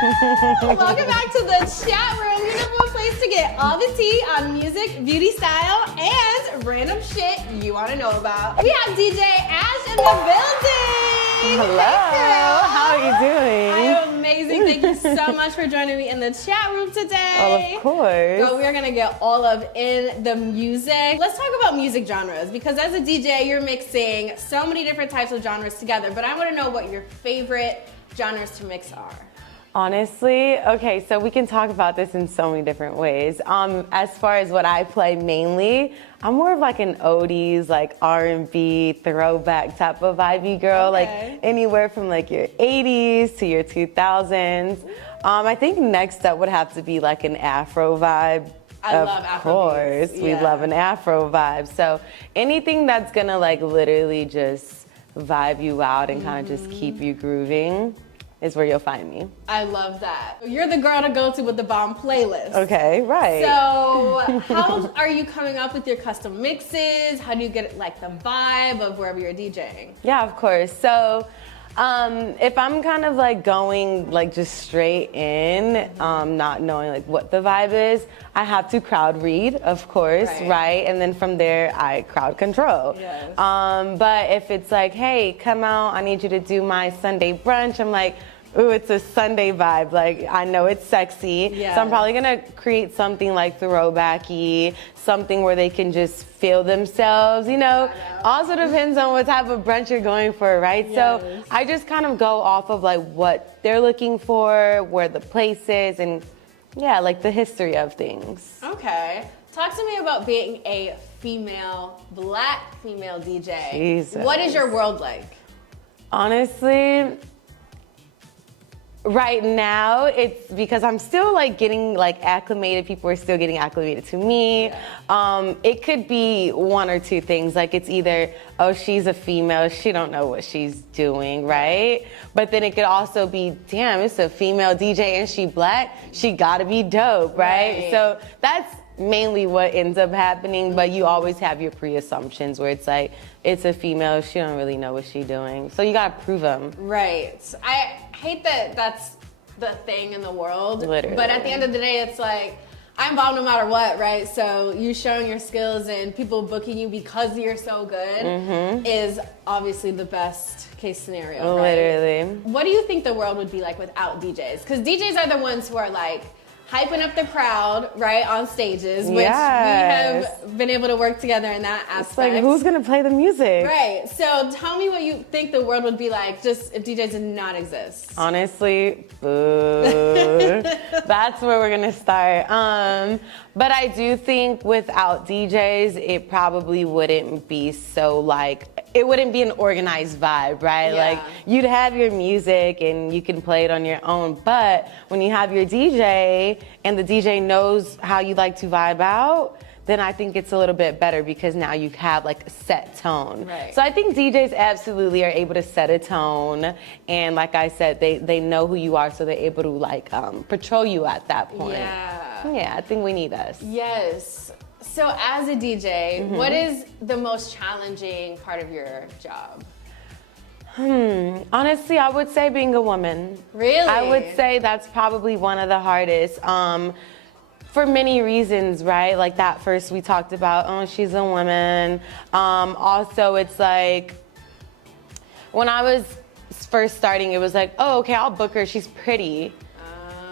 Welcome back to the chat room, your number one place to get all the tea on music, beauty, style, and random shit you want to know about. We have DJ Ash in the building. Hello. How are you doing? I am amazing. Thank you so much for joining me in the chat room today. Oh, of course. So we're gonna get all of in the music. Let's talk about music genres, because as a DJ, you're mixing so many different types of genres together. But I want to know what your favorite genres to mix are. Honestly, okay, so we can talk about this in so many different ways. As far as what I play mainly, I'm more of like an oldies, like R&B, throwback type of vibey girl, like anywhere from like your 80s to your 2000s. I think next up would have to be like an Afro vibe. I love Afro. Of course, we love an Afro vibe. So anything that's gonna like literally just vibe you out and kind of just keep you grooving is where you'll find me. I love that. You're the girl to go to with the bomb playlist. Okay, right. So how are you coming up with your custom mixes? How do you get like the vibe of wherever you're DJing? Yeah, of course. So if I'm kind of like going like just straight in, not knowing like what the vibe is, I have to crowd read, of course, right? And then from there, I crowd control. Yes. But if it's like, hey, come out, I need you to do my Sunday brunch, I'm like, ooh, it's a Sunday vibe. Like, I know it's sexy. Yes. So I'm probably gonna create something like throwbacky, something where they can just feel themselves, you know? Also depends on what type of brunch you're going for, right? Yes. So I just kind of go off of like what they're looking for, where the place is, and yeah, like the history of things. Okay. Talk to me about being a black female DJ. Jesus. What is your world like? Honestly, right now, it's because I'm still like getting like acclimated. People are still getting acclimated to me. Yeah. It could be one or two things. Like it's either, oh, she's a female, she don't know what she's doing, right? But then it could also be, damn, it's a female DJ and she black, she gotta be dope, right? So that's mainly what ends up happening, but you always have your pre-assumptions where it's like, it's a female, she don't really know what she's doing. So you gotta prove them. Right. I hate that that's the thing in the world. Literally. But at the end of the day, it's like, I'm involved no matter what, right? So you showing your skills and people booking you because you're so good is obviously the best case scenario, right? Literally. What do you think the world would be like without DJs? Because DJs are the ones who are like, hyping up the crowd, right, on stages, which we have been able to work together in that aspect. It's like, who's gonna play the music? Right, so tell me what you think the world would be like just if DJs did not exist. Honestly, boo. That's where we're gonna start. But I do think without DJs, it probably wouldn't be so like, it wouldn't be an organized vibe, right? Yeah. Like you'd have your music and you can play it on your own, but when you have your DJ and the DJ knows how you like to vibe out, then I think it's a little bit better because now you have like a set tone. Right. So I think DJs absolutely are able to set a tone, and like I said, they know who you are, so they're able to like patrol you at that point. Yeah, I think we need us. Yes. So as a DJ, what is the most challenging part of your job? Honestly, I would say being a woman. Really? I would say that's probably one of the hardest. For many reasons, right? Like that first we talked about, oh, she's a woman. Also, it's like, when I was first starting, it was like, oh, okay, I'll book her, she's pretty.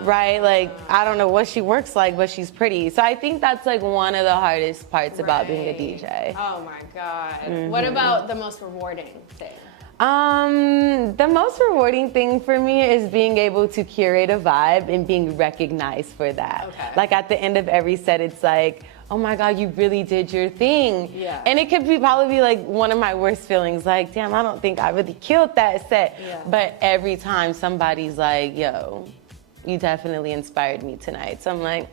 Right? Like, I don't know what she works like, but she's pretty. So I think that's like one of the hardest parts about being a DJ. Oh my God. What about the most rewarding thing? The most rewarding thing for me is being able to curate a vibe and being recognized for that. Okay. Like at the end of every set, it's like, oh my God, you really did your thing. Yeah. And it could be probably like one of my worst feelings, like, damn, I don't think I really killed that set. Yeah. But every time somebody's like, yo, you definitely inspired me tonight. So I'm like,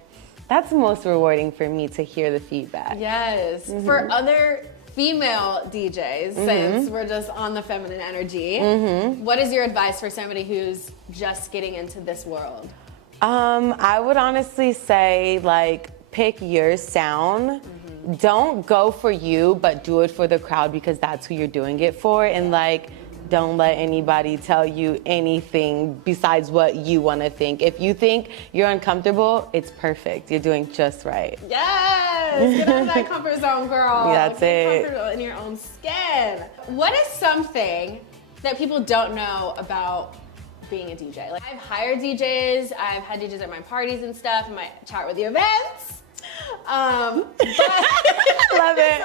that's the most rewarding for me to hear the feedback. Yes. For other female DJs, since we're just on the feminine energy, what is your advice for somebody who's just getting into this world? I would honestly say, like, pick your sound. Don't go for you, but do it for the crowd because that's who you're doing it for. And like, don't let anybody tell you anything besides what you want to think. If you think you're uncomfortable, it's perfect. You're doing just right. Yes! Get out of that comfort zone, girl. That's Get it. comfortable in your own skin. What is something that people don't know about being a DJ? Like, I've hired DJs, I've had DJs at my parties and stuff, and my Chatworthy events. Love it.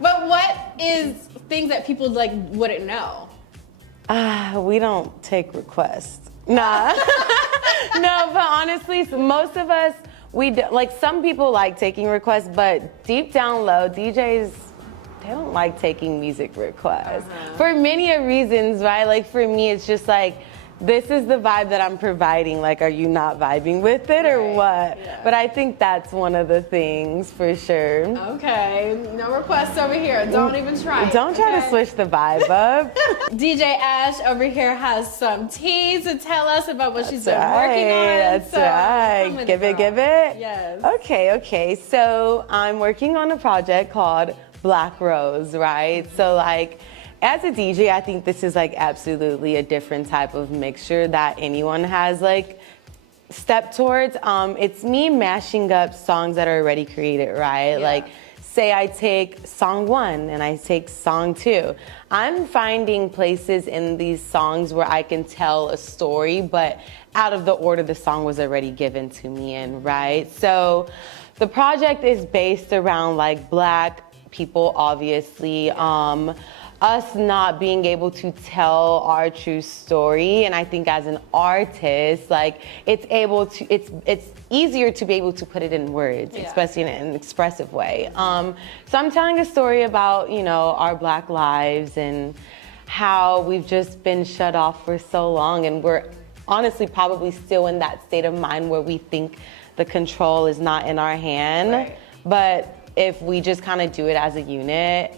But what is things that people like wouldn't know? We don't take requests. Nah. No, but honestly, most of us, like some people like taking requests, but deep down low, DJs, they don't like taking music requests. For many reasons, right? Like for me, it's just like, this is the vibe that I'm providing. Like, are you not vibing with it or what? Yeah. But I think that's one of the things for sure. Okay, no requests over here. Don't even try. Don't try to switch the vibe up. DJ Ash over here has some tea to tell us about what she's been working on. That's right. Give it. Yes. Okay. So I'm working on a project called Black Rose, right? So like, as a DJ, I think this is like absolutely a different type of mixture that anyone has like stepped towards. It's me mashing up songs that are already created, right? Yeah. Like, say I take song 1 and I take song 2. I'm finding places in these songs where I can tell a story, but out of the order the song was already given to me in, right? So the project is based around like Black people, obviously. Us not being able to tell our true story, and I think as an artist, like it's easier to be able to put it in words, especially in an expressive way. So I'm telling a story about, you know, our Black lives and how we've just been shut off for so long, and we're honestly probably still in that state of mind where we think the control is not in our hand, but if we just kind of do it as a unit,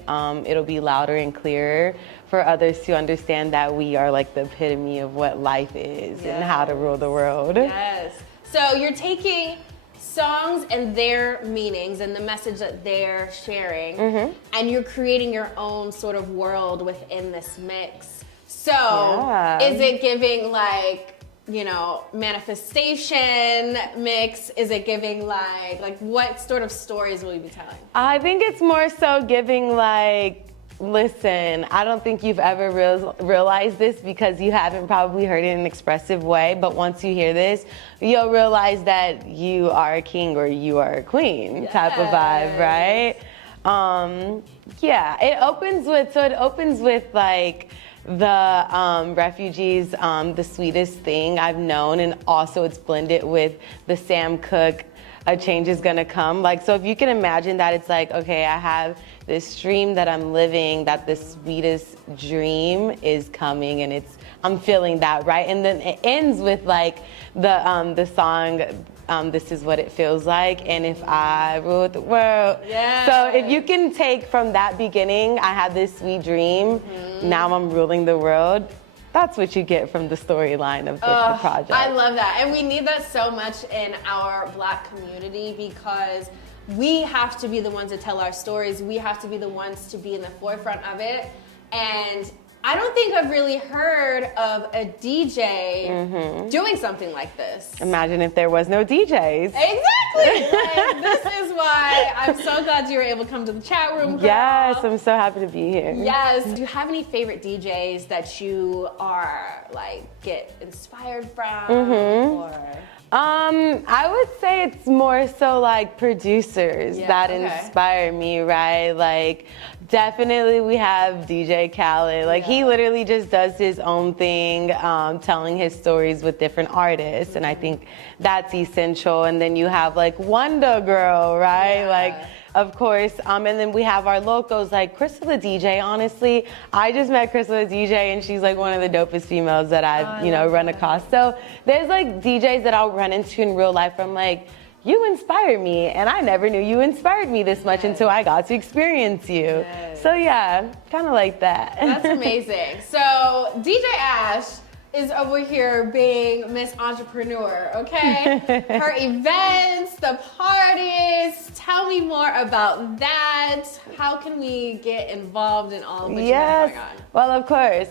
it'll be louder and clearer for others to understand that we are like the epitome of what life is and how to rule the world. Yes. So you're taking songs and their meanings and the message that they're sharing, and you're creating your own sort of world within this mix. So is it giving like, you know, manifestation mix? Is it giving like what sort of stories will you be telling? I think it's more so giving like, listen, I don't think you've ever realized this because you haven't probably heard it in an expressive way, but once you hear this, you'll realize that you are a king or you are a queen type of vibe, right? It opens with like, the refugees, the sweetest thing I've known, and also it's blended with the Sam Cooke, A Change Is Gonna Come. Like, so if you can imagine that, it's like, okay, I have this dream that I'm living, that the sweetest dream is coming, and I'm feeling that, right? And then it ends with like the song, This Is What It Feels Like, and if I ruled the world. So if you can take from that beginning, I had this sweet dream, now I'm ruling the world, that's what you get from the storyline of the project. I love that. And we need that so much in our Black community because we have to be the ones to tell our stories. We have to be the ones to be in the forefront of it. And I don't think I've really heard of a DJ doing something like this. Imagine if there was no DJs. Exactly. Like, this is why I'm so glad you were able to come to the chat room, girl. Yes, I'm so happy to be here. Yes. Do you have any favorite DJs that you are like get inspired from? Or? I would say it's more so like producers that inspire me, right? Like, definitely we have DJ Khaled. Like, he literally just does his own thing, telling his stories with different artists, and I think that's essential. And then you have like Wonder Girl, right? Like, of course, and then we have our locals like Crystal the DJ. Honestly, I just met Crystal the DJ, and she's like one of the dopest females that I've run across. So there's like DJs that I'll run into in real life. I'm like, you inspire me, and I never knew you inspired me this much until I got to experience you. So yeah, kind of like that. That's amazing. So DJ Ash, is over here being Miss Entrepreneur, okay? Her events, the parties. Tell me more about that. How can we get involved in all of what you have going on? Well, of course.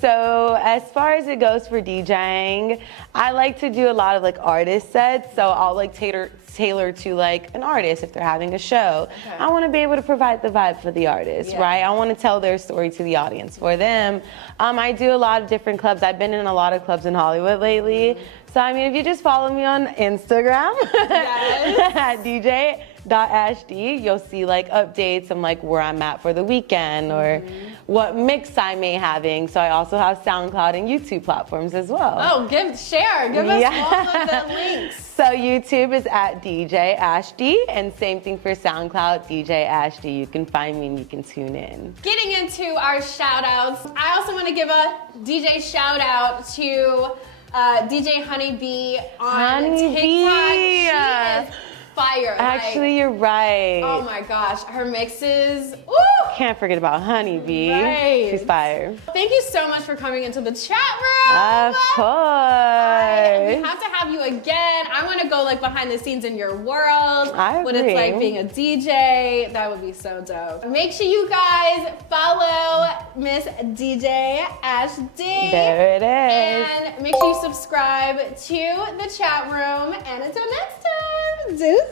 So as far as it goes for DJing, I like to do a lot of like artist sets. So I'll like tailor to like an artist if they're having a show. Okay. I want to be able to provide the vibe for the artist, right? I want to tell their story to the audience for them. I do a lot of different clubs. I've been in a lot of clubs in Hollywood lately. So I mean, if you just follow me on Instagram at dj.ashd, you'll see like updates on like where I'm at for the weekend or what mix I may having. So I also have SoundCloud and YouTube platforms as well. Oh, give us all of the links. So YouTube is at DJ Ashd, and same thing for SoundCloud, DJ Ashd. You can find me and you can tune in. Getting into our shout outs, I also want to give a DJ shout out to DJ Honeybee on TikTok. She is fire. Actually, you're right. Oh my gosh, her mixes. Woo! Can't forget about Honeybee. Right. She's fire. Thank you so much for coming into the chat room. Of course. We have to have you again. I want to go like behind the scenes in your world. I What it's agree. like being a DJ. That would be so dope. Make sure you guys follow Miss DJ Ashd. There it is. And make sure you subscribe to the chat room. And until next time, deuces.